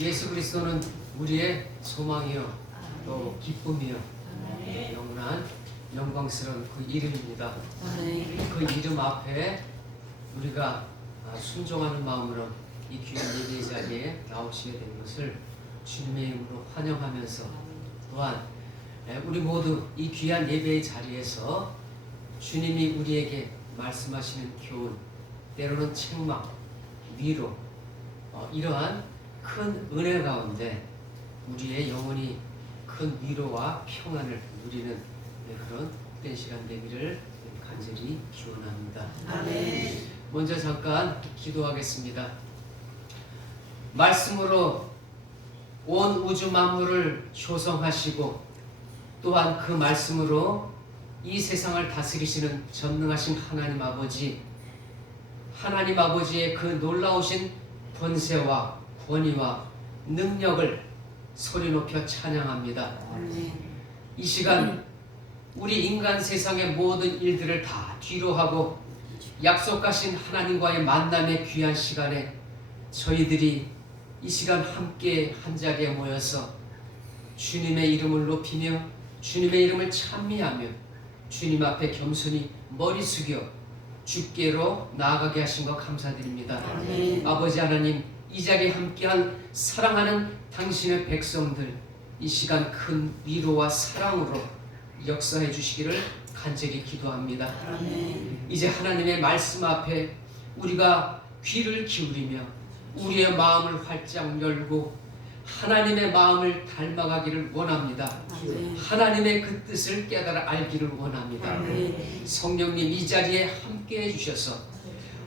예수 그리스도는 우리의 소망이요 또 기쁨이요 영원한 영광스러운 그 이름입니다. 그 이름 앞에 우리가 순종하는 마음으로 이 귀한 예배 자리에 나오시게 된 것을 주님의 이름으로 환영하면서 또한 우리 모두 이 귀한 예배의 자리에서 주님이 우리에게 말씀하시는 교훈, 때로는 책망, 위로, 이러한 큰 은혜 가운데 우리의 영혼이 큰 위로와 평안을 누리는 그런 된 시간 되기를 간절히 기원합니다. 아멘. 먼저 잠깐 기도하겠습니다. 말씀으로 온 우주 만물을 조성하시고 또한 그 말씀으로 이 세상을 다스리시는 전능하신 하나님 아버지, 하나님 아버지의 그 놀라우신 권세와 권위와 능력을 소리 높여 찬양합니다. 이 시간 우리 인간 세상의 모든 일들을 다 뒤로 하고 약속하신 하나님과의 만남의 귀한 시간에 저희들이 이 시간 함께 한 자리에 모여서 주님의 이름을 높이며 주님의 이름을 찬미하며 주님 앞에 겸손히 머리 숙여 주께로 나아가게 하신 것 감사드립니다. 아멘. 아버지 하나님, 이 자리에 함께한 사랑하는 당신의 백성들 이 시간 큰 위로와 사랑으로 역사해 주시기를 간절히 기도합니다. 아멘. 이제 하나님의 말씀 앞에 우리가 귀를 기울이며 우리의 마음을 활짝 열고 하나님의 마음을 닮아가기를 원합니다. 아멘. 하나님의 그 뜻을 깨달아 알기를 원합니다. 아멘. 성령님 이 자리에 함께 해주셔서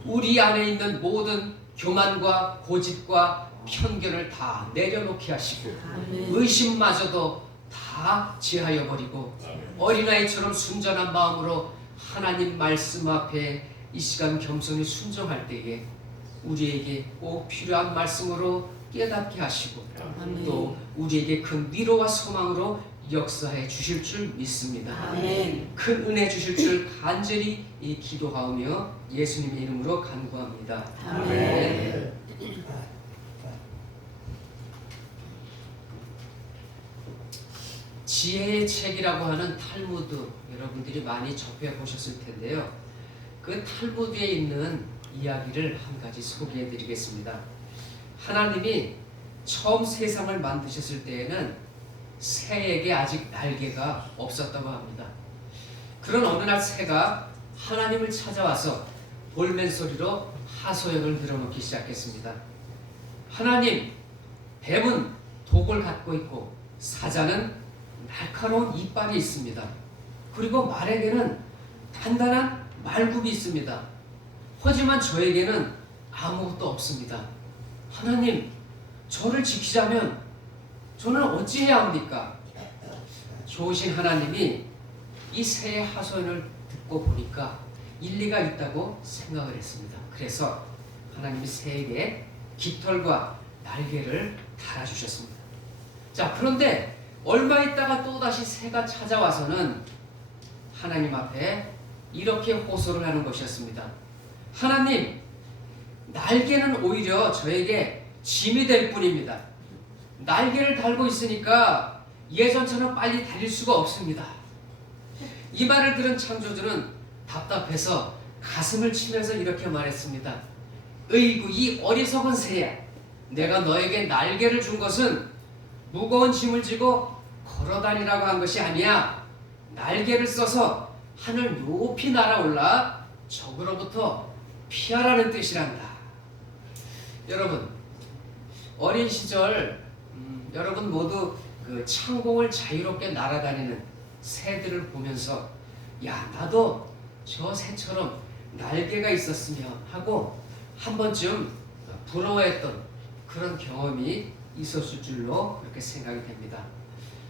우리 안에 있는 모든 교만과 고집과 편견을 다 내려놓게 하시고 아멘. 의심마저도 다 제하여 버리고 어린아이처럼 순전한 마음으로 하나님 말씀 앞에 이 시간 겸손히 순종할 때에 우리에게 꼭 필요한 말씀으로 깨닫게 하시고 아멘. 또 우리에게 큰 위로와 소망으로 역사해 주실 줄 믿습니다. 아멘. 큰 은혜 주실 줄 간절히 기도하오며 예수님의 이름으로 간구합니다. 아멘. 지혜의 책이라고 하는 탈무드 여러분들이 많이 접해 보셨을 텐데요. 그 탈무드에 있는 이야기를 한 가지 소개해 드리겠습니다. 하나님이 처음 세상을 만드셨을 때에는 새에게 아직 날개가 없었다고 합니다. 그런 어느 날 새가 하나님을 찾아와서 볼멘 소리로 하소연을 늘어놓기 시작했습니다. 하나님, 뱀은 독을 갖고 있고 사자는 날카로운 이빨이 있습니다. 그리고 말에게는 단단한 말굽이 있습니다. 하지만 저에게는 아무것도 없습니다. 하나님, 저를 지키자면 저는 어찌해야 합니까? 좋으신 하나님이 이 새의 하소연을 듣고 보니까 일리가 있다고 생각을 했습니다. 그래서 하나님이 새에게 깃털과 날개를 달아주셨습니다. 자, 그런데 얼마 있다가 또다시 새가 찾아와서는 하나님 앞에 이렇게 호소를 하는 것이었습니다. 하나님, 날개는 오히려 저에게 짐이 될 뿐입니다. 날개를 달고 있으니까 예전처럼 빨리 달릴 수가 없습니다. 이 말을 들은 창조주는 답답해서 가슴을 치면서 이렇게 말했습니다. 으이구, 이 어리석은 새야. 내가 너에게 날개를 준 것은 무거운 짐을 지고 걸어다니라고 한 것이 아니야. 날개를 써서 하늘 높이 날아올라 적으로부터 피하라는 뜻이란다. 여러분, 어린 시절 여러분 모두 그 창공을 자유롭게 날아다니는 새들을 보면서 야, 나도 저 새처럼 날개가 있었으면 하고 한 번쯤 부러워했던 그런 경험이 있었을 줄로 그렇게 생각이 됩니다.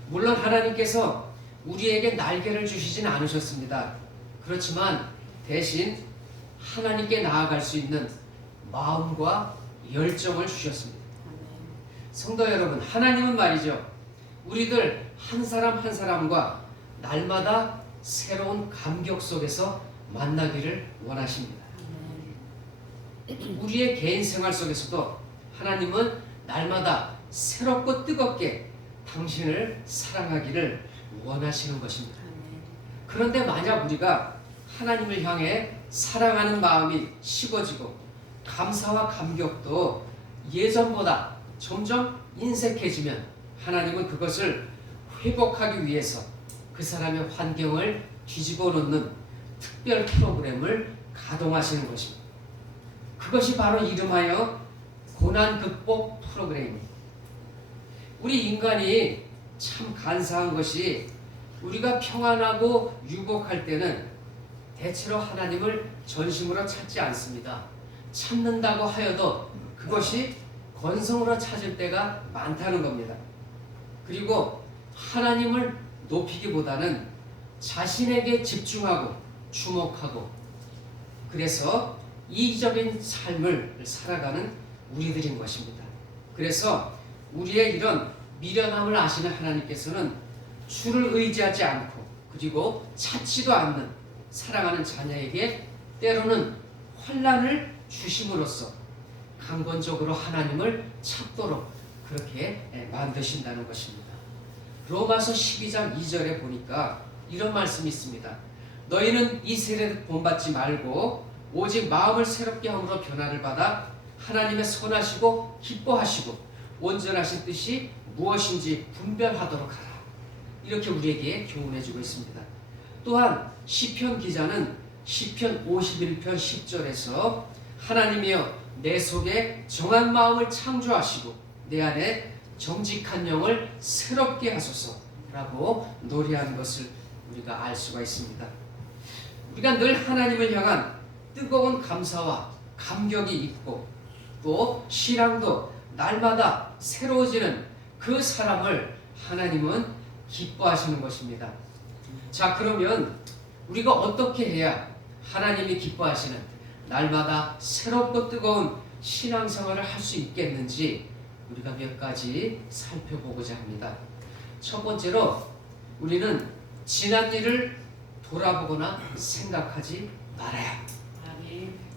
물론 하나님께서 우리에게 날개를 주시진 않으셨습니다. 그렇지만 대신 하나님께 나아갈 수 있는 마음과 열정을 주셨습니다. 성도 여러분, 하나님은 말이죠, 우리들 한 사람 한 사람과 날마다 새로운 감격 속에서 만나기를 원하십니다. 우리의 개인 생활 속에서도 하나님은 날마다 새롭고 뜨겁게 당신을 사랑하기를 원하시는 것입니다. 그런데 만약 우리가 하나님을 향해 사랑하는 마음이 식어지고 감사와 감격도 예전보다 점점 인색해지면 하나님은 그것을 회복하기 위해서 그 사람의 환경을 뒤집어 놓는 특별 프로그램을 가동하시는 것입니다. 그것이 바로 이름하여 고난 극복 프로그램입니다. 우리 인간이 참 간사한 것이 우리가 평안하고 유복할 때는 대체로 하나님을 전심으로 찾지 않습니다. 찾는다고 하여도 그것이 건성으로 찾을 때가 많다는 겁니다. 그리고 하나님을 높이기보다는 자신에게 집중하고 주목하고 그래서 이기적인 삶을 살아가는 우리들인 것입니다. 그래서 우리의 이런 미련함을 아시는 하나님께서는 주를 의지하지 않고 그리고 찾지도 않는 사랑하는 자녀에게 때로는 환난을 주심으로써 강건적으로 하나님을 찾도록 그렇게 만드신다는 것입니다. 로마서 12장 2절에 보니까 이런 말씀이 있습니다. 너희는 이 세례를 본받지 말고 오직 마음을 새롭게 함으로 변화를 받아 하나님의 선하시고 기뻐하시고 온전하신 뜻이 무엇인지 분별하도록 하라. 이렇게 우리에게 교훈해주고 있습니다. 또한 시편 기자는 시편 51편 10절에서 하나님이여 내 속에 정한 마음을 창조하시고 내 안에 정직한 영을 새롭게 하소서라고 노래하는 것을 우리가 알 수가 있습니다. 우리가 늘 하나님을 향한 뜨거운 감사와 감격이 있고 또 신앙도 날마다 새로워지는 그 사람을 하나님은 기뻐하시는 것입니다. 자, 그러면 우리가 어떻게 해야 하나님이 기뻐하시는 날마다 새롭고 뜨거운 신앙생활을 할 수 있겠는지 우리가 몇 가지 살펴보고자 합니다. 첫 번째로 우리는 지난 일을 돌아보거나 생각하지 말아야.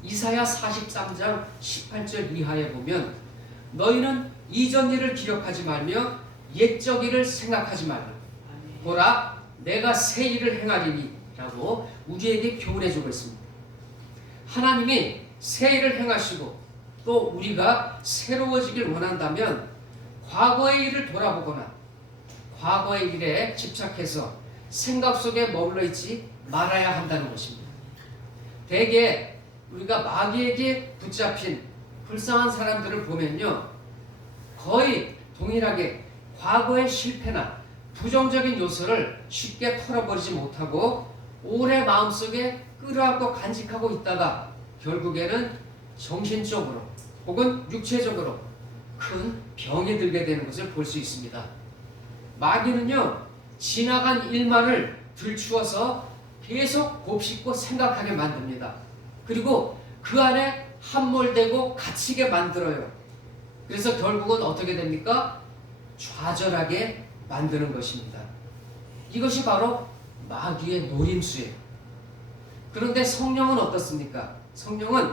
이사야 43장 18절 이하에 보면 너희는 이전 일을 기억하지 말며 옛적 일을 생각하지 말라. 보라 내가 새 일을 행하리니 라고 우리에게 교훈해주고 있습니다. 하나님이 새 일을 행하시고 또 우리가 새로워지길 원한다면 과거의 일을 돌아보거나 과거의 일에 집착해서 생각 속에 머물러 있지 말아야 한다는 것입니다. 대개 우리가 마귀에게 붙잡힌 불쌍한 사람들을 보면요, 거의 동일하게 과거의 실패나 부정적인 요소를 쉽게 털어버리지 못하고 오래 마음속에 끌어안고 간직하고 있다가 결국에는 정신적으로 혹은 육체적으로 큰 병이 들게 되는 것을 볼 수 있습니다. 마귀는요, 지나간 일만을 들추어서 계속 곱씹고 생각하게 만듭니다. 그리고 그 안에 함몰되고 갇히게 만들어요. 그래서 결국은 어떻게 됩니까? 좌절하게 만드는 것입니다. 이것이 바로 마귀의 노림수예요. 그런데 성령은 어떻습니까? 성령은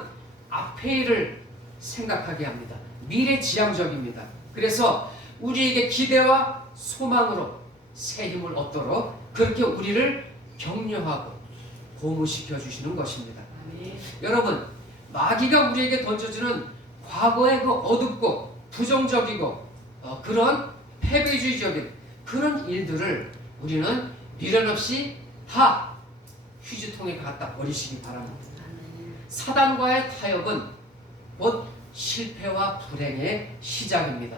앞의 일을 생각하게 합니다. 미래지향적입니다. 그래서 우리에게 기대와 소망으로 새 힘을 얻도록 그렇게 우리를 격려하고 고무시켜 주시는 것입니다. 여러분, 마귀가 우리에게 던져주는 과거의 그 어둡고 부정적이고 그런 패배주의적인 그런 일들을 우리는 미련 없이 다 휴지통에 갖다 버리시기 바랍니다. 사단과의 타협은 곧 실패와 불행의 시작입니다.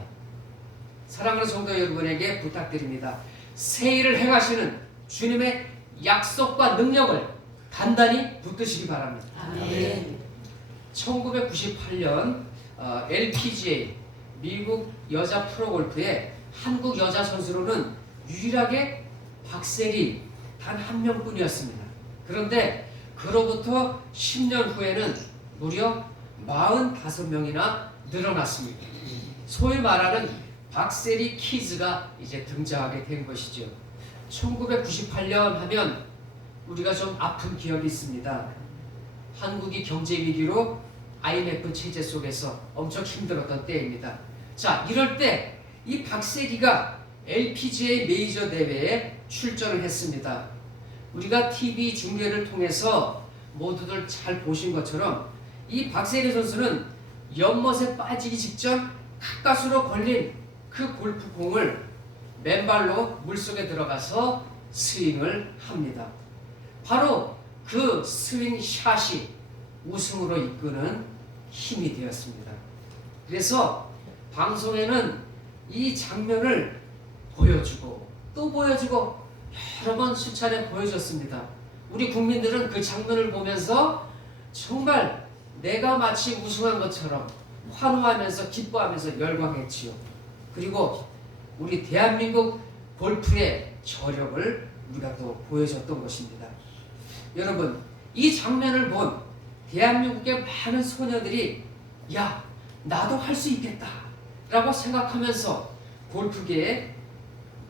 사랑하는 성도 여러분에게 부탁드립니다. 새 일을 행하시는 주님의 약속과 능력을 단단히 붙드시기 바랍니다. 아멘. 1998년 LPGA 미국 여자 프로골프에 한국 여자 선수로는 유일하게 박세리 단 한 명뿐이었습니다. 그런데 그로부터 10년 후에는 무려 45명이나 늘어났습니다. 소위 말하는 박세리 키즈가 이제 등장하게 된 것이죠. 1998년 하면 우리가 좀 아픈 기억이 있습니다. 한국이 경제 위기로 IMF 체제 속에서 엄청 힘들었던 때입니다. 자, 이럴 때 이 박세리가 LPGA 메이저 대회에 출전을 했습니다. 우리가 TV 중계를 통해서 모두들 잘 보신 것처럼 이 박세리 선수는 연못에 빠지기 직전 가까스로 걸린 그 골프공을 맨발로 물속에 들어가서 스윙을 합니다. 바로 그 스윙 샷이 우승으로 이끄는 힘이 되었습니다. 그래서 방송에는 이 장면을 보여주고 또 보여주고 여러 번 수차례 보여줬습니다. 우리 국민들은 그 장면을 보면서 정말 내가 마치 우승한 것처럼 환호하면서 기뻐하면서 열광했지요. 그리고 우리 대한민국 골프의 저력을 우리가 또 보여줬던 것입니다. 여러분, 이 장면을 본 대한민국의 많은 소녀들이 야, 나도 할 수 있겠다 라고 생각하면서 골프계에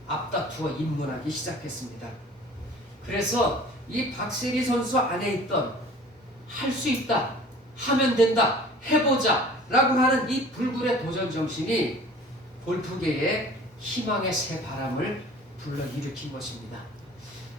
앞다투어 입문하기 시작했습니다. 그래서 이 박세리 선수 안에 있던 할 수 있다, 하면 된다, 해보자 라고 하는 이 불굴의 도전 정신이 골프계에 희망의 새 바람을 불러일으킨 것입니다.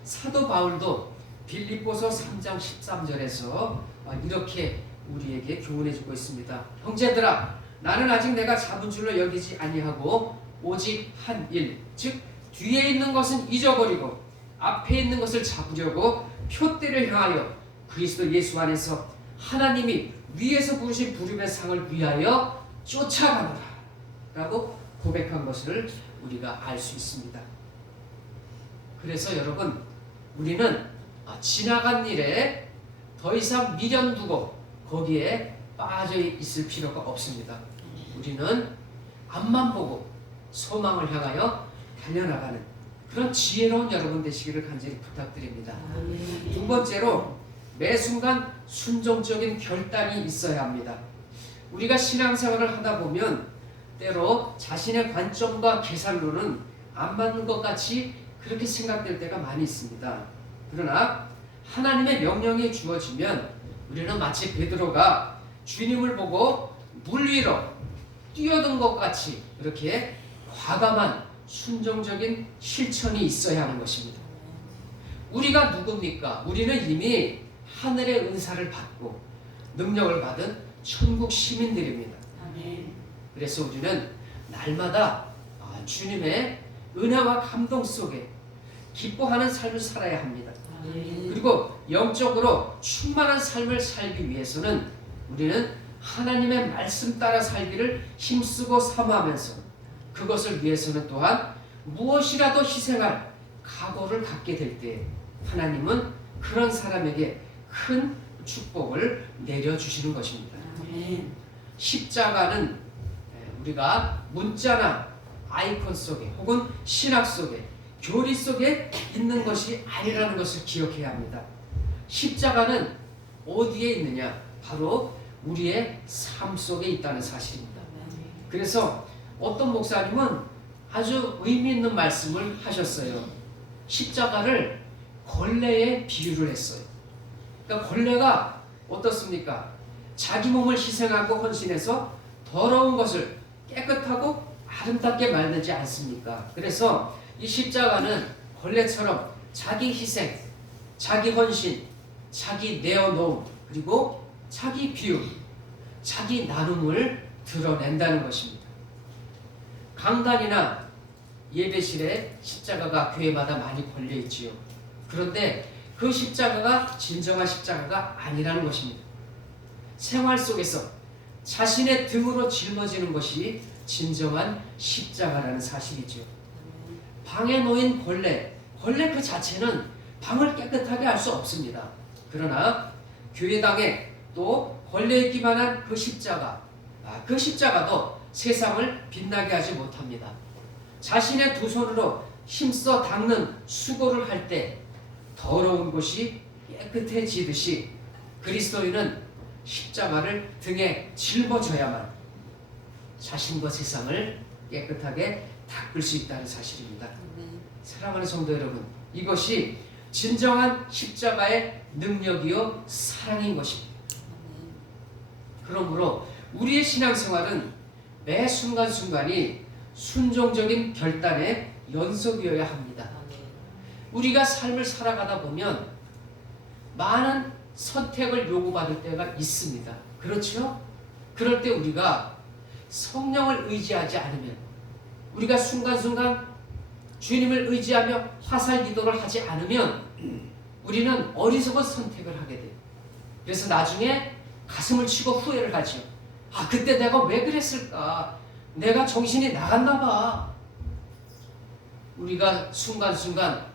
사도 바울도 빌립보서 3장 13절에서 이렇게 우리에게 교훈해주고 있습니다. 형제들아, 나는 아직 내가 잡은 줄로 여기지 아니하고 오직 한 일, 즉 뒤에 있는 것은 잊어버리고 앞에 있는 것을 잡으려고 표대를 향하여 그리스도 예수 안에서 하나님이 위에서 부르신 부름의 상을 위하여 쫓아가노라 라고 고백한 것을 우리가 알 수 있습니다. 그래서 여러분, 우리는 지나간 일에 더 이상 미련 두고 거기에 빠져 있을 필요가 없습니다. 우리는 앞만 보고 소망을 향하여 달려나가는 그런 지혜로운 여러분 되시기를 간절히 부탁드립니다. 두 번째로 매 순간 순종적인 결단이 있어야 합니다. 우리가 신앙생활을 하다 보면 때로 자신의 관점과 계산로는 안 맞는 것 같이 그렇게 생각될 때가 많이 있습니다. 그러나 하나님의 명령이 주어지면 우리는 마치 베드로가 주님을 보고 물 위로 뛰어든 것 같이 이렇게 과감한 순종적인 실천이 있어야 하는 것입니다. 우리가 누굽니까? 우리는 이미 하늘의 은사를 받고 능력을 받은 천국 시민들입니다. 그래서 우리는 날마다 주님의 은혜와 감동 속에 기뻐하는 삶을 살아야 합니다. 그리고 영적으로 충만한 삶을 살기 위해서는 우리는 하나님의 말씀 따라 살기를 힘쓰고 사모하면서 그것을 위해서는 또한 무엇이라도 희생할 각오를 갖게 될 때 하나님은 그런 사람에게 큰 축복을 내려주시는 것입니다. 십자가는 우리가 문자나 아이콘 속에 혹은 신학 속에 교리 속에 있는 것이 아니라는 것을 기억해야 합니다. 십자가는 어디에 있느냐? 바로 우리의 삶 속에 있다는 사실입니다. 그래서 어떤 목사님은 아주 의미 있는 말씀을 하셨어요. 십자가를 걸레에 비유를 했어요. 그러니까 걸레가 어떻습니까? 자기 몸을 희생하고 헌신해서 더러운 것을 깨끗하고 아름답게 만들지 않습니까? 그래서 이 십자가는 걸레처럼 자기 희생, 자기 헌신, 자기 내어놓음, 그리고 자기 비움, 자기 나눔을 드러낸다는 것입니다. 강단이나 예배실에 십자가가 교회마다 많이 걸려있지요. 그런데 그 십자가가 진정한 십자가가 아니라는 것입니다. 생활 속에서 자신의 등으로 짊어지는 것이 진정한 십자가라는 사실이죠. 방에 놓인 걸레 그 자체는 방을 깨끗하게 할 수 없습니다. 그러나 교회당에 또 걸려있기만 한 그 십자가, 그 십자가도 세상을 빛나게 하지 못합니다. 자신의 두 손으로 힘써 닦는 수고를 할 때 더러운 곳이 깨끗해지듯이 그리스도인은 십자가를 등에 짊어져야만 자신과 세상을 깨끗하게 닦을 수 있다는 사실입니다. 사랑하는 성도 여러분, 이것이 진정한 십자가의 능력이요 사랑인 것입니다. 그러므로 우리의 신앙생활은 매 순간순간이 순종적인 결단의 연속이어야 합니다. 우리가 삶을 살아가다 보면 많은 선택을 요구받을 때가 있습니다. 그렇죠? 그럴 때 우리가 성령을 의지하지 않으면, 우리가 순간순간 주님을 의지하며 화살 기도를 하지 않으면 우리는 어리석은 선택을 하게 돼요. 그래서 나중에 가슴을 치고 후회를 하죠. 아, 그때 내가 왜 그랬을까? 내가 정신이 나갔나 봐. 우리가 순간순간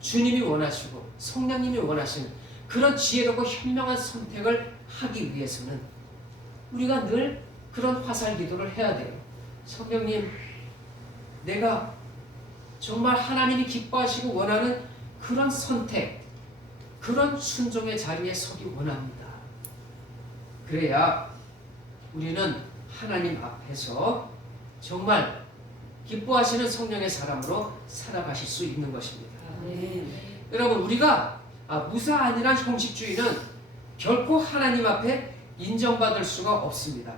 주님이 원하시고 성령님이 원하시는 그런 지혜롭고 현명한 선택을 하기 위해서는 우리가 늘 그런 화살 기도를 해야 돼요. 성령님, 내가 정말 하나님이 기뻐하시고 원하는 그런 선택, 그런 순종의 자리에 서기 원합니다. 그래야 우리는 하나님 앞에서 정말 기뻐하시는 성령의 사람으로 살아가실 수 있는 것입니다. 여러분, 우리가 무사안일한 형식주의는 결코 하나님 앞에 인정받을 수가 없습니다.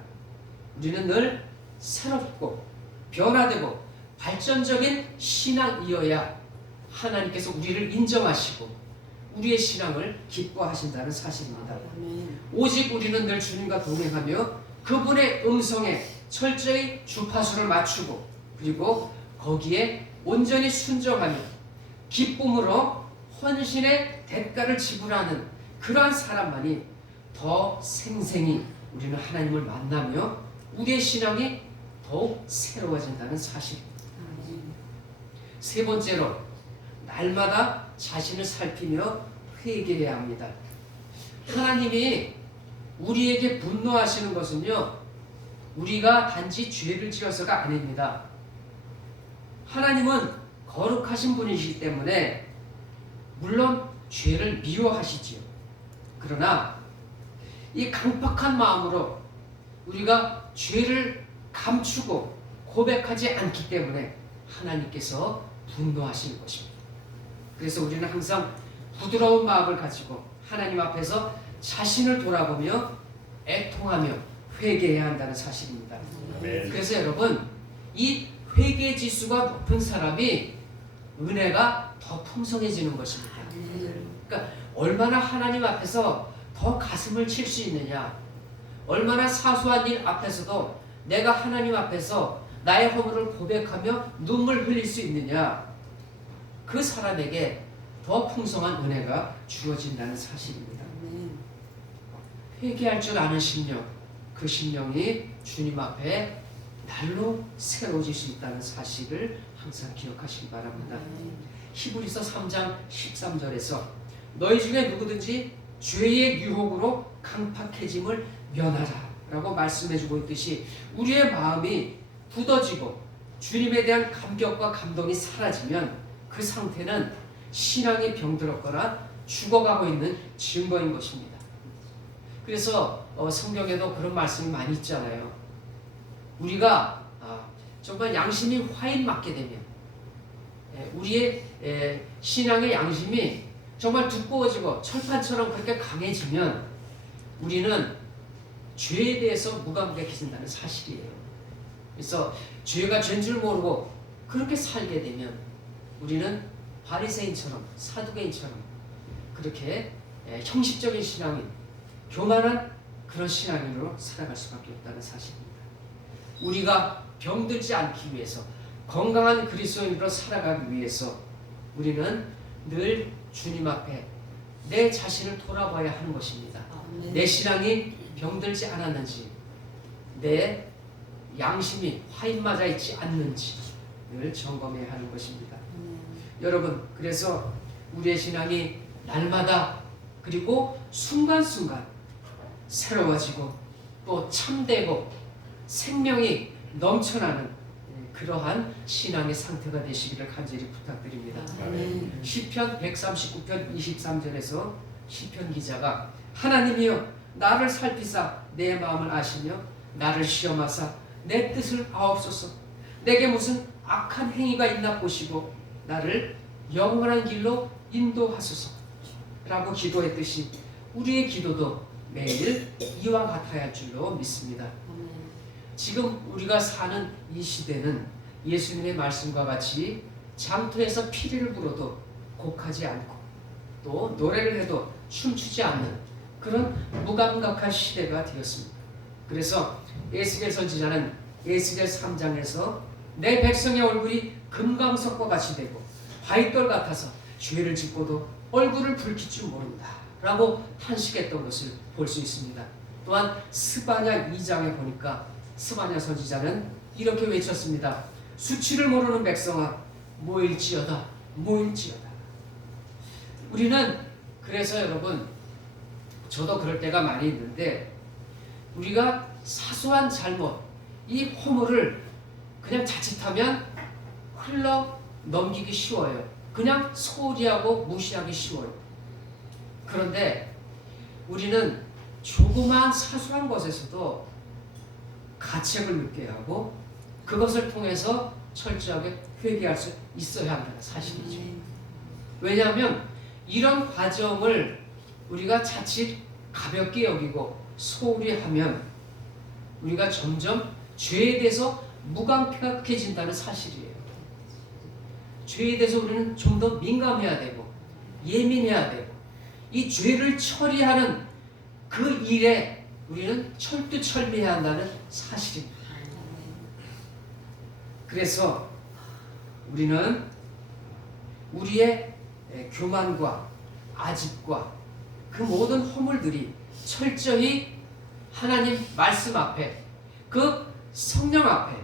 우리는 늘 새롭고 변화되고 발전적인 신앙이어야 하나님께서 우리를 인정하시고 우리의 신앙을 기뻐하신다는 사실입니다. 오직 우리는 늘 주님과 동행하며 그분의 음성에 철저히 주파수를 맞추고 그리고 거기에 온전히 순종하며 기쁨으로 헌신의 대가를 지불하는 그러한 사람만이 더 생생히 우리는 하나님을 만나며 우리의 신앙이 더욱 새로워진다는 사실입니다. 세 번째로, 날마다 자신을 살피며 회개해야 합니다. 하나님이 우리에게 분노하시는 것은요, 우리가 단지 죄를 지어서가 아닙니다. 하나님은 거룩하신 분이시기 때문에 물론 죄를 미워하시지요. 그러나 이 강팍한 마음으로 우리가 죄를 감추고 고백하지 않기 때문에 하나님께서 분노하시는 것입니다. 그래서 우리는 항상 부드러운 마음을 가지고 하나님 앞에서 자신을 돌아보며 애통하며 회개해야 한다는 사실입니다. 그래서 여러분, 이 회개 지수가 높은 사람이 은혜가 더 풍성해지는 것입니다. 그러니까 얼마나 하나님 앞에서 더 가슴을 칠 수 있느냐, 얼마나 사소한 일 앞에서도 내가 하나님 앞에서 나의 허물을 고백하며 눈물 흘릴 수 있느냐, 그 사람에게 더 풍성한 은혜가 주어진다는 사실입니다. 회개할 줄 아는 심령, 그 심령이 주님 앞에 날로 새로워질 수 있다는 사실을 항상 기억하시기 바랍니다. 히브리서 3장 13절에서 너희 중에 누구든지 죄의 유혹으로 강팍해짐을 면하라 라고 말씀해주고 있듯이 우리의 마음이 굳어지고 주님에 대한 감격과 감동이 사라지면 그 상태는 신앙이 병들었거나 죽어가고 있는 증거인 것입니다. 그래서 성경에도 그런 말씀이 많이 있잖아요. 우리가 정말 양심이 화인 맞게 되면, 우리의 신앙의 양심이 정말 두꺼워지고 철판처럼 그렇게 강해지면 우리는 죄에 대해서 무감각해진다는 사실이에요. 그래서 죄가 죄인 줄 모르고 그렇게 살게 되면 우리는 바리새인처럼, 사두개인처럼 그렇게 형식적인 신앙인, 교만한 그런 신앙인으로 살아갈 수밖에 없다는 사실입니다. 우리가 병들지 않기 위해서, 건강한 그리스도인으로 살아가기 위해서 우리는 늘 주님 앞에 내 자신을 돌아봐야 하는 것입니다. 내 신앙이 병들지 않았는지, 내 양심이 화인 맞아 있지 않는지 늘 점검해야 하는 것입니다. 여러분, 그래서 우리의 신앙이 날마다 그리고 순간순간 새로워지고 또 참되고 생명이 넘쳐나는 그러한 신앙의 상태가 되시기를 간절히 부탁드립니다. 시편 139편 23절에서 시편 기자가 하나님이여 나를 살피사 내 마음을 아시며 나를 시험하사 내 뜻을 아옵소서. 내게 무슨 악한 행위가 있나 보시고 나를 영원한 길로 인도하소서 라고 기도했듯이 우리의 기도도 매일 이와 같아야 할 줄로 믿습니다. 지금 우리가 사는 이 시대는 예수님의 말씀과 같이 장터에서 피리를 불어도 곡하지 않고 또 노래를 해도 춤추지 않는 그런 무감각한 시대가 되었습니다. 그래서 에스겔 선지자는 에스겔 3장에서 내 백성의 얼굴이 금강석과 같이 되고 바위돌 같아서 죄를 짓고도 얼굴을 붉힐 줄 모른다 라고 탄식했던 것을 볼 수 있습니다. 또한 스바냐 2장에 보니까 스바냐 선지자는 이렇게 외쳤습니다. 수치를 모르는 백성아 모일지어다 모일지어다. 우리는 그래서 여러분 저도 그럴 때가 많이 있는데 우리가 사소한 잘못 이 허물을 그냥 자칫하면 흘러 넘기기 쉬워요. 그냥 소홀히 하고 무시하기 쉬워요. 그런데 우리는 조그마한 사소한 것에서도 가책을 느껴야 하고 그것을 통해서 철저하게 회개할 수 있어야 한다는 사실이죠. 왜냐하면 이런 과정을 우리가 자칫 가볍게 여기고 소홀히 하면 우리가 점점 죄에 대해서 무감각해진다는 사실이에요. 죄에 대해서 우리는 좀 더 민감해야 되고 예민해야 되고 이 죄를 처리하는 그 일에 우리는 철두철미해야 한다는 사실입니다. 그래서 우리는 우리의 교만과 아집과 그 모든 허물들이 철저히 하나님 말씀 앞에 그 성령 앞에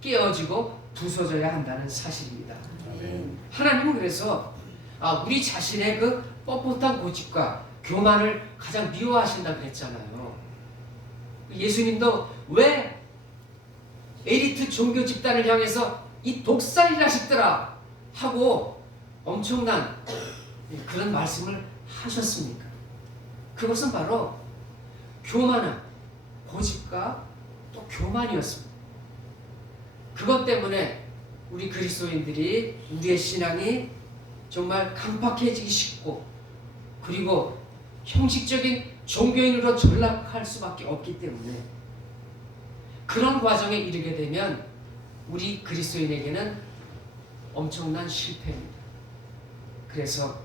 깨어지고 부서져야 한다는 사실입니다. 하나님은 그래서 우리 자신의 그 뻣뻣한 고집과 교만을 가장 미워하신다 그랬잖아요. 예수님도 왜 에리트 종교 집단을 향해서 이 독살이라 싶더라 하고 엄청난 그런 말씀을 하셨습니까? 그것은 바로 교만한 고집과 또 교만이었습니다. 그것 때문에 우리 그리스도인들이 우리의 신앙이 정말 강팍해지기 쉽고 그리고 형식적인 종교인으로 전락할 수밖에 없기 때문에 그런 과정에 이르게 되면 우리 그리스도인에게는 엄청난 실패입니다. 그래서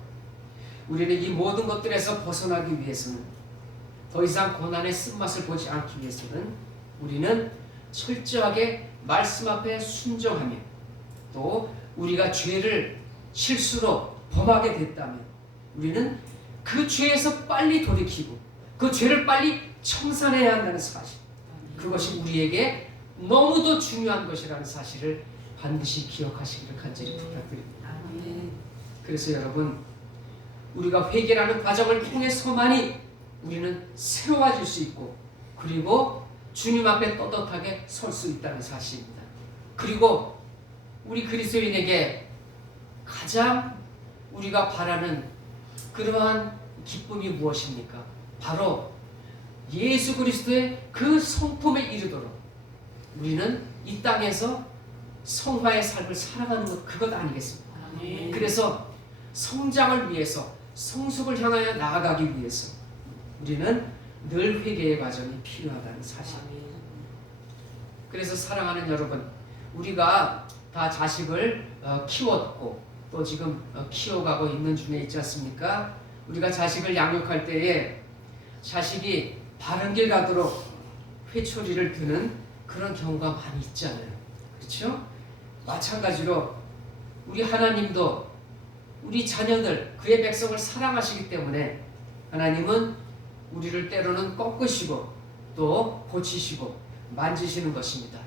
우리는 이 모든 것들에서 벗어나기 위해서는 더 이상 고난의 쓴맛을 보지 않기 위해서는 우리는 철저하게 말씀 앞에 순종하며 또 우리가 죄를 실수로 범하게 됐다면 우리는 그 죄에서 빨리 돌이키고 그 죄를 빨리 청산해야 한다는 사실, 그것이 우리에게 너무도 중요한 것이라는 사실을 반드시 기억하시기를 간절히 부탁드립니다. 그래서 여러분 우리가 회개라는 과정을 통해서만이 우리는 새로워질 수 있고 그리고 주님 앞에 떳떳하게 설 수 있다는 사실입니다. 그리고 우리 그리스도인에게 가장 우리가 바라는 그러한 기쁨이 무엇입니까? 바로 예수 그리스도의 그 성품에 이르도록 우리는 이 땅에서 성화의 삶을 살아가는 것, 그것 아니겠습니까? 그래서 성장을 위해서 성숙을 향하여 나아가기 위해서 우리는 늘 회개의 과정이 필요하다는 사실. 그래서 사랑하는 여러분, 우리가 다 자식을 키웠고 또 지금 키워가고 있는 중에 있지 않습니까? 우리가 자식을 양육할 때에 자식이 바른 길 가도록 회초리를 드는 그런 경우가 많이 있잖아요. 그렇죠? 마찬가지로 우리 하나님도 우리 자녀들, 그의 백성을 사랑하시기 때문에 하나님은 우리를 때로는 꺾으시고 또 고치시고 만지시는 것입니다.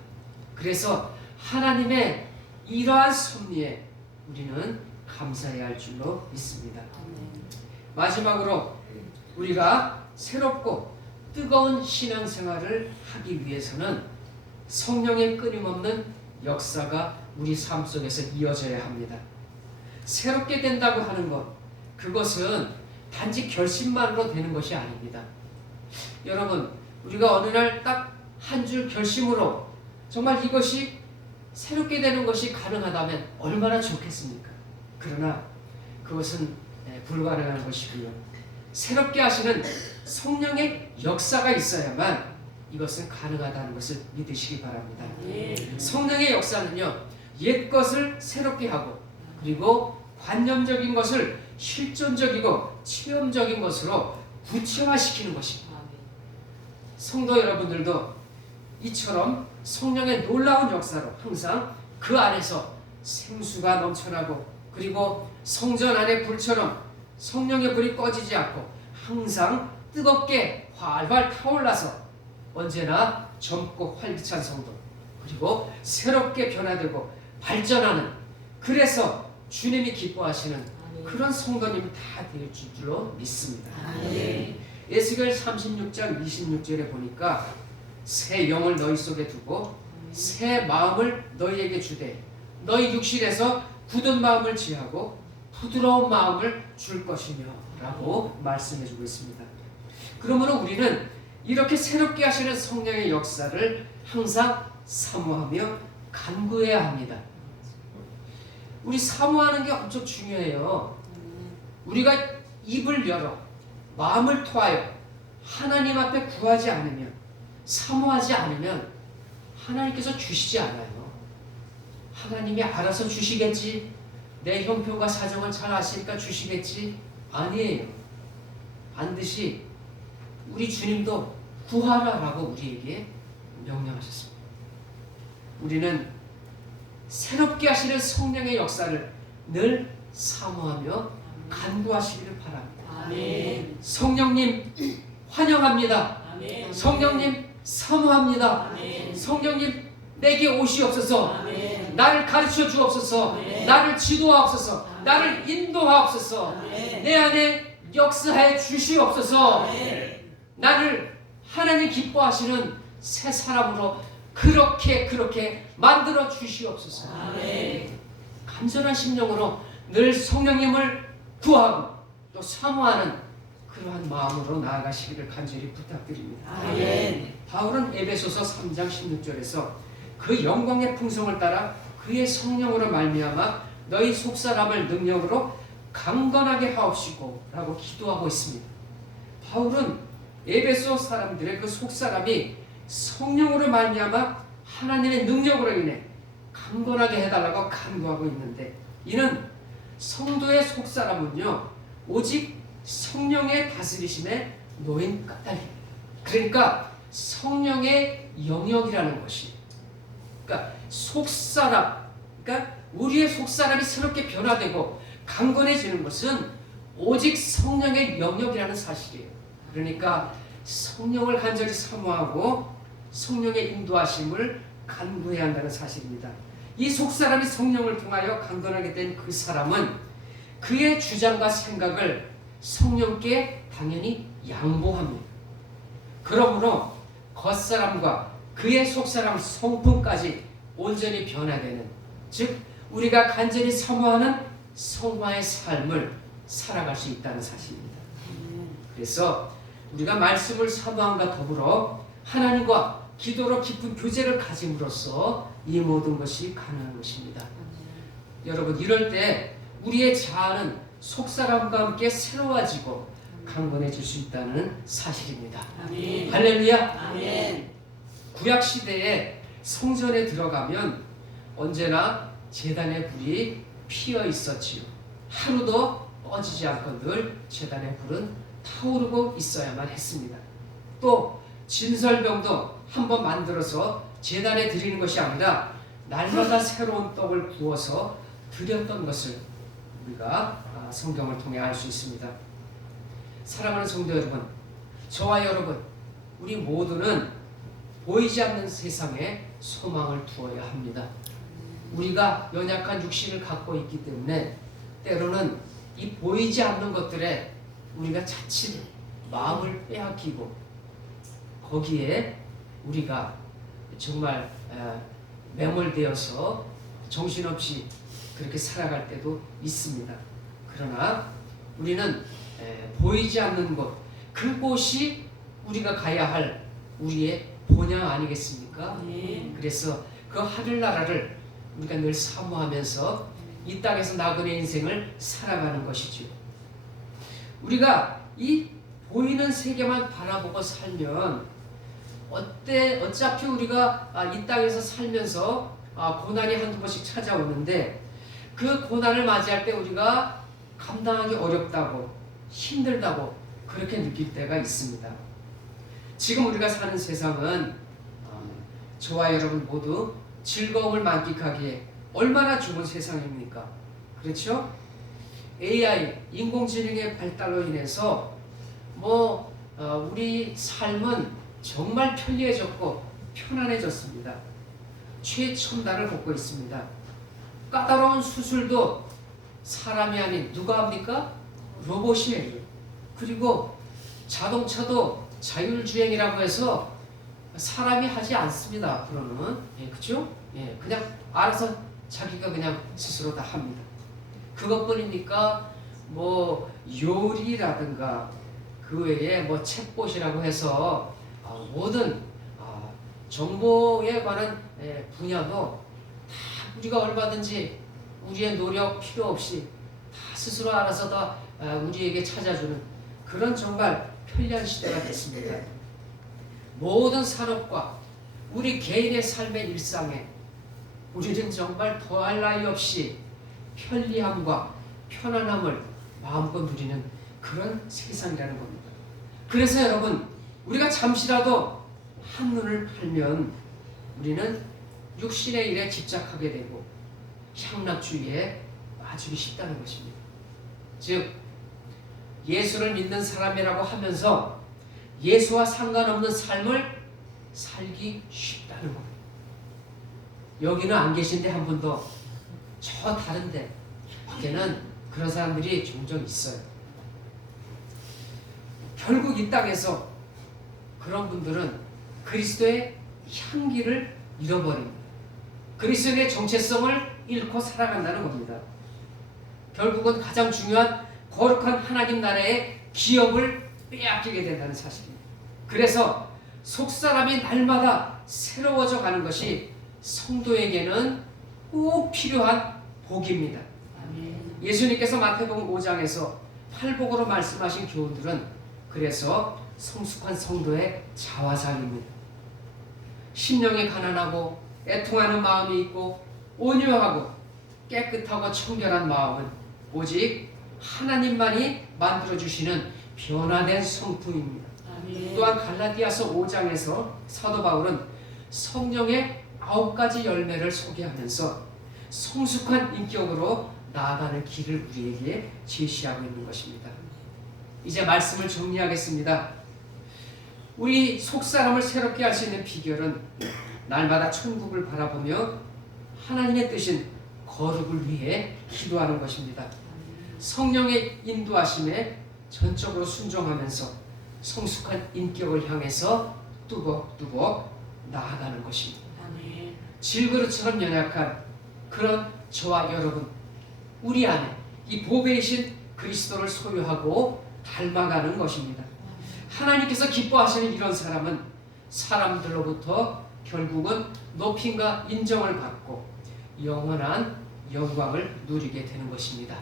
그래서 하나님의 이러한 섭리에 우리는 감사해야 할 줄로 믿습니다. 마지막으로 우리가 새롭고 뜨거운 신앙생활을 하기 위해서는 성령의 끊임없는 역사가 우리 삶 속에서 이어져야 합니다. 새롭게 된다고 하는 것, 그것은 단지 결심만으로 되는 것이 아닙니다. 여러분, 우리가 어느 날 딱 한 줄 결심으로 정말 이것이 새롭게 되는 것이 가능하다면 얼마나 좋겠습니까? 그러나 그것은 불가능한 것이고요. 새롭게 하시는 성령의 역사가 있어야만 이것은 가능하다는 것을 믿으시기 바랍니다. 아멘. 성령의 역사는요, 옛 것을 새롭게 하고 그리고 관념적인 것을 실존적이고 체험적인 것으로 구체화시키는 것입니다. 성도 여러분들도 이처럼 성령의 놀라운 역사로 항상 그 안에서 생수가 넘쳐나고 그리고 성전 안의 불처럼 성령의 불이 꺼지지 않고 항상 뜨겁게 활활 타올라서 언제나 젊고 활기찬 성도 그리고 새롭게 변화되고 발전하는, 그래서 주님이 기뻐하시는 그런 성도님이 다 될 줄로 믿습니다. 에스겔 36장 26절에 보니까 새 영을 너희 속에 두고 새 마음을 너희에게 주되 너희 육신에서 굳은 마음을 지하고 부드러운 마음을 줄 것이며 라고 말씀해주고 있습니다. 그러므로 우리는 이렇게 새롭게 하시는 성령의 역사를 항상 사모하며 간구해야 합니다. 우리 사모하는 게 엄청 중요해요. 우리가 입을 열어 마음을 토하여 하나님 앞에 구하지 않으면, 사모하지 않으면 하나님께서 주시지 않아요. 하나님이 알아서 주시겠지, 내 형편과 사정을 잘 아시니까 주시겠지, 아니에요. 반드시 우리 주님도 구하라라고 우리에게 명령하셨습니다. 우리는 새롭게 하시는 성령의 역사를 늘 사모하며 간구하시기를 바랍니다. 아멘. 성령님 환영합니다. 아멘. 성령님 사모합니다. 아멘. 성령님 내게 오시옵소서. 아멘. 나를 가르쳐 주옵소서. 아멘. 나를 지도하옵소서. 아멘. 나를 인도하옵소서. 아멘. 내 안에 역사해 주시옵소서. 아멘. 나를 하나님 기뻐하시는 새 사람으로 그렇게 만들어 주시옵소서. 아멘. 간절한 심령으로 늘 성령님을 구하고 또 사모하는 그러한 마음으로 나아가시기를 간절히 부탁드립니다. 아멘. 바울은 에베소서 3장 16절에서 그 영광의 풍성을 따라 그의 성령으로 말미암아 너희 속사람을 능력으로 강건하게 하옵시고 라고 기도하고 있습니다. 바울은 에베소 사람들의 그 속사람이 성령으로 말미암아 하나님의 능력으로 인해 강건하게 해달라고 간구하고 있는데, 이는 성도의 속사람은요 오직 성령의 다스리심에 놓인 까닭입니다. 그러니까 성령의 영역이라는 것이, 그러니까 속사람, 그러니까 우리의 속사람이 새롭게 변화되고 강건해지는 것은 오직 성령의 영역이라는 사실이에요. 그러니까 성령을 간절히 사모하고 성령의 인도하심을 간구해야 한다는 사실입니다. 이 속사람이 성령을 통하여 강건하게 된 그 사람은 그의 주장과 생각을 성령께 당연히 양보합니다. 그러므로 겉사람과 그의 속사람 성품까지 온전히 변화되는, 즉 우리가 간절히 사모하는 성화의 삶을 살아갈 수 있다는 사실입니다. 그래서 우리가 말씀을 사모함과 더불어 하나님과 기도로 깊은 교제를 가짐으로써 이 모든 것이 가능한 것입니다. 여러분, 이럴 때 우리의 자아는 속사람과 함께 새로워지고 강건해질 수 있다는 사실입니다. 아멘. 할렐루야. 아멘. 구약 시대에 성전에 들어가면 언제나 제단의 불이 피어 있었지요. 하루도 꺼지지 않고 늘 제단의 불은 타오르고 있어야만 했습니다. 또 진설병도 한번 만들어서 제단에 드리는 것이 아니라 날마다 새로운 떡을 구워서 드렸던 것을 우리가 성경을 통해 알 수 있습니다. 사랑하는 성도 여러분, 저와 여러분, 우리 모두는 보이지 않는 세상에 소망을 두어야 합니다. 우리가 연약한 육신을 갖고 있기 때문에 때로는 이 보이지 않는 것들에 우리가 자칫 마음을 빼앗기고 거기에 우리가 정말 매몰되어서 정신없이 그렇게 살아갈 때도 있습니다. 그러나 우리는 보이지 않는 곳, 그곳이 우리가 가야 할 우리의 본향 아니겠습니까? 그래서 그 하늘나라를 우리가 늘 사모하면서 이 땅에서 나그네 인생을 살아가는 것이죠. 우리가 이 보이는 세계만 바라보고 살면 어차피 우리가 이 땅에서 살면서 고난이 한두 번씩 찾아오는데 그 고난을 맞이할 때 우리가 감당하기 어렵다고 힘들다고 그렇게 느낄 때가 있습니다. 지금 우리가 사는 세상은 저와 여러분 모두 즐거움을 만끽하기에 얼마나 좋은 세상입니까? 그렇죠? AI, 인공지능의 발달로 인해서 우리 삶은 정말 편리해졌고 편안해졌습니다. 최첨단을 갖고 있습니다. 까다로운 수술도 사람이 아닌 누가 합니까? 로봇이에요. 그리고 자동차도 자율주행이라고 해서 사람이 하지 않습니다. 앞으로는. 그죠? 그냥 알아서 자기가 그냥 스스로 다 합니다. 그것뿐입니까? 요리라든가 그 외에 챗봇이라고 해서 모든 정보에 관한 분야도 다 우리가 얼마든지 우리의 노력 필요 없이 다 스스로 알아서 다 우리에게 찾아주는 그런 정말 편리한 시대가 됐습니다. 모든 산업과 우리 개인의 삶의 일상에 우리는 정말 더할 나위 없이 편리함과 편안함을 마음껏 누리는 그런 세상이라는 겁니다. 그래서 여러분, 우리가 잠시라도 한눈을 팔면 우리는 육신의 일에 집착하게 되고 향락주의에 빠지기 쉽다는 것입니다. 즉, 예수를 믿는 사람이라고 하면서 예수와 상관없는 삶을 살기 쉽다는 겁니다. 여기는 안 계신데 한 분도 저 다른데 밖에는 그런 사람들이 종종 있어요. 결국 이 땅에서 그런 분들은 그리스도의 향기를 잃어버립니다. 그리스도의 정체성을 잃고 살아간다는 겁니다. 결국은 가장 중요한 거룩한 하나님 나라의 기업을 빼앗기게 된다는 사실입니다. 그래서 속사람이 날마다 새로워져 가는 것이 성도에게는 꼭 필요한 복입니다. 예수님께서 마태복음 5장에서 팔복으로 말씀하신 교훈들은 그래서 성숙한 성도의 자화상입니다. 심령이 가난하고 애통하는 마음이 있고 온유하고 깨끗하고 청결한 마음은 오직 하나님만이 만들어주시는 변화된 성품입니다. 또한 갈라디아서 5장에서 사도 바울은 성령의 9가지 열매를 소개하면서 성숙한 인격으로 나아가는 길을 우리에게 제시하고 있는 것입니다. 이제 말씀을 정리하겠습니다. 우리 속사람을 새롭게 할 수 있는 비결은 날마다 천국을 바라보며 하나님의 뜻인 거룩을 위해 기도하는 것입니다. 성령의 인도하심에 전적으로 순종하면서 성숙한 인격을 향해서 뚜벅뚜벅 나아가는 것입니다. 질그릇처럼 연약한 그런 저와 여러분, 우리 안에 이 보배이신 그리스도를 소유하고 닮아가는 것입니다. 하나님께서 기뻐하시는 이런 사람은 사람들로부터 결국은 높임과 인정을 받고 영원한 영광을 누리게 되는 것입니다.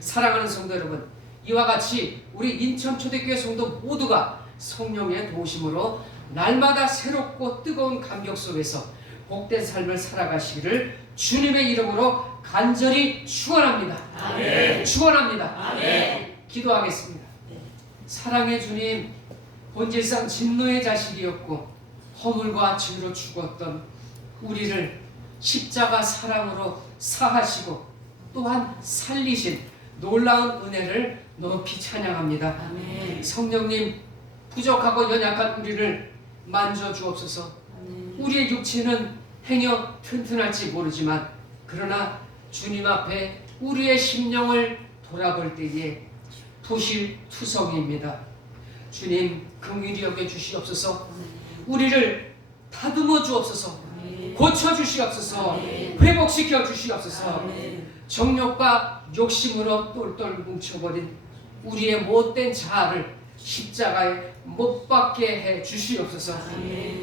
사랑하는 성도 여러분, 이와 같이 우리 인천초대교회 성도 모두가 성령의 도우심으로 날마다 새롭고 뜨거운 감격 속에서 복된 삶을 살아가시기를 주님의 이름으로 간절히 축원합니다. 아멘. 축원합니다. 아멘. 기도하겠습니다. 사랑의 주님, 본질상 진노의 자식이었고 허물과 죄로 죽었던 우리를 십자가 사랑으로 사하시고 또한 살리신 놀라운 은혜를 높이 찬양합니다. 아멘. 성령님, 부족하고 연약한 우리를 만져주옵소서. 우리의 육체는 행여 튼튼할지 모르지만 그러나 주님 앞에 우리의 심령을 돌아볼 때에 부실투성입니다. 주님, 긍휼히 여겨 주시옵소서. 우리를 다듬어 주옵소서. 고쳐 주시옵소서. 회복시켜 주시옵소서. 정욕과 욕심으로 똘똘 뭉쳐버린 우리의 못된 자아를 십자가에 못 박게 해 주시옵소서.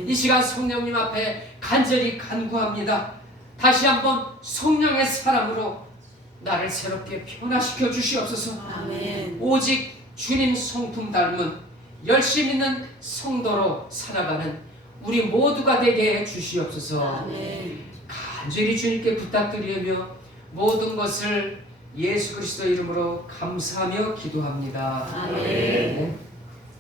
이 시간 성령님 앞에 간절히 간구합니다. 다시 한번 성령의 사랑으로 나를 새롭게 변화시켜 주시옵소서. 아멘. 오직 주님 성품 닮은 열심 있는 성도로 살아가는 우리 모두가 되게 해 주시옵소서. 아멘. 간절히 주님께 부탁드리며 모든 것을 예수 그리스도 이름으로 감사하며 기도합니다. 아멘. 네.